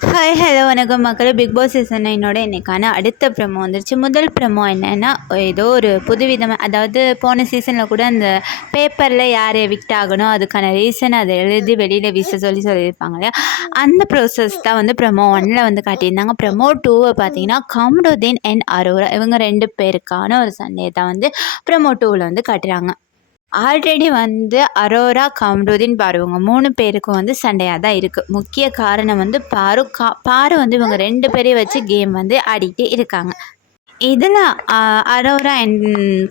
Hi hello வணக்கம் மக்களே. Big Boss season என்னோட இன்றைக்கான அடுத்த ப்ரமோ வந்துருச்சு. முதல் ப்ரமோ என்னென்னா ஏதோ ஒரு புதுவிதமாக அதாவது போன சீசனில் கூட அந்த பேப்பரில் யார் எவிக்ட் ஆகணும் அதுக்கான ரீசன் அதை எழுதி வெளியில் வீச சொல்லி சொல்லியிருப்பாங்க இல்லையா? அந்த ப்ரோசஸ் தான் வந்து ப்ரமோ ஒன்னில் வந்து காட்டியிருந்தாங்க. ப்ரமோ டூவை பார்த்தீங்கன்னா கம்ருதீன் அண்ட் அரோரா இவங்க ரெண்டு பேருக்கான ஒரு சண்டையை தான் வந்து ப்ரமோ டூவில் வந்து காட்டுறாங்க. ஆல்ரெடி வந்து அரோரா கம்ருதீன் பாரு இவங்க மூணு பேருக்கும் வந்து சண்டையாக தான் இருக்குது முக்கிய காரணம் வந்து பாரு கா பாரு வந்து இவங்க ரெண்டு பேரையும் வச்சு கேம் வந்து ஆடிக்கிட்டு இருக்காங்க. இதில் அரோரா அண்ட்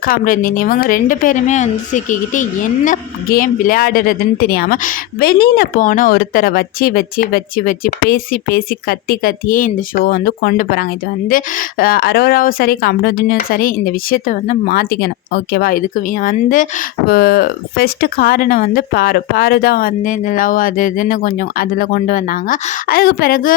கம்ருதீன் இவங்க ரெண்டு பேருமே வந்து சிக்கிக்கிட்டு என்ன கேம் விளையாடுறதுன்னு தெரியாமல் வெளியில் போன ஒருத்தரை வச்சு வச்சு வச்சு வச்சு பேசி பேசி கத்தி கத்தியே இந்த ஷோ வந்து கொண்டு போகிறாங்க இது வந்து அரோராவும் சரி கம்ருதீனும் சரி இந்த விஷயத்தை வந்து மாற்றிக்கணும் ஓகேவா இதுக்கு வந்து ஃபஸ்ட்டு காரணம் வந்து பாரு. பாரு தான் வந்து இந்த லவ் அது இதுன்னு கொஞ்சம் அதில் கொண்டு வந்தாங்க. அதுக்கு பிறகு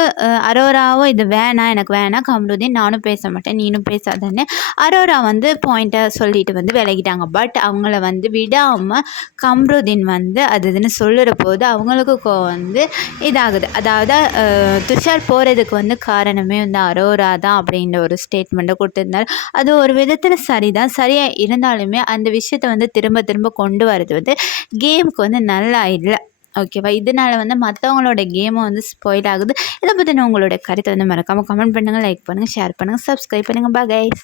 அரோராவும் இது வேணாம் எனக்கு வேணாம் கம்ருதீன் நானும் பேச மாட்டேன் நீனும் பேசாதன்னு அரோரா வந்து பாயிண்ட்டை சொல்லிட்டு வந்து விலகிட்டாங்க. பட் அவங்கள வந்து விடாமல் கம்ருதீன் வந்து அது இதுன்னு சொல்லுற போது அவங்களுக்கு வந்து இதாகுது. அதாவது துஷார் போகிறதுக்கு வந்து காரணமே வந்து அரோரா தான் அப்படின்ற ஒரு ஸ்டேட்மெண்ட்டை கொடுத்துருந்தாரு. அது ஒரு விதத்தில் சரிதான். சரியாக இருந்தாலுமே அந்த விஷயத்தை வந்து திரும்ப திரும்ப கொண்டு வரது வந்து கேமுக்கு வந்து நல்லா இல்லை. ஓகேவா இதனால் வந்து மற்றவங்களோட கேமும் வந்து ஸ்பாயில் ஆகுது. இதை பற்றின உங்களோட கருத்தை வந்து மறக்காமல் கமெண்ட் பண்ணுங்கள் லைக் பண்ணுங்கள் ஷேர் பண்ணுங்கள் சப்ஸ்கிரைப் பண்ணுங்கள் பா கைஸ்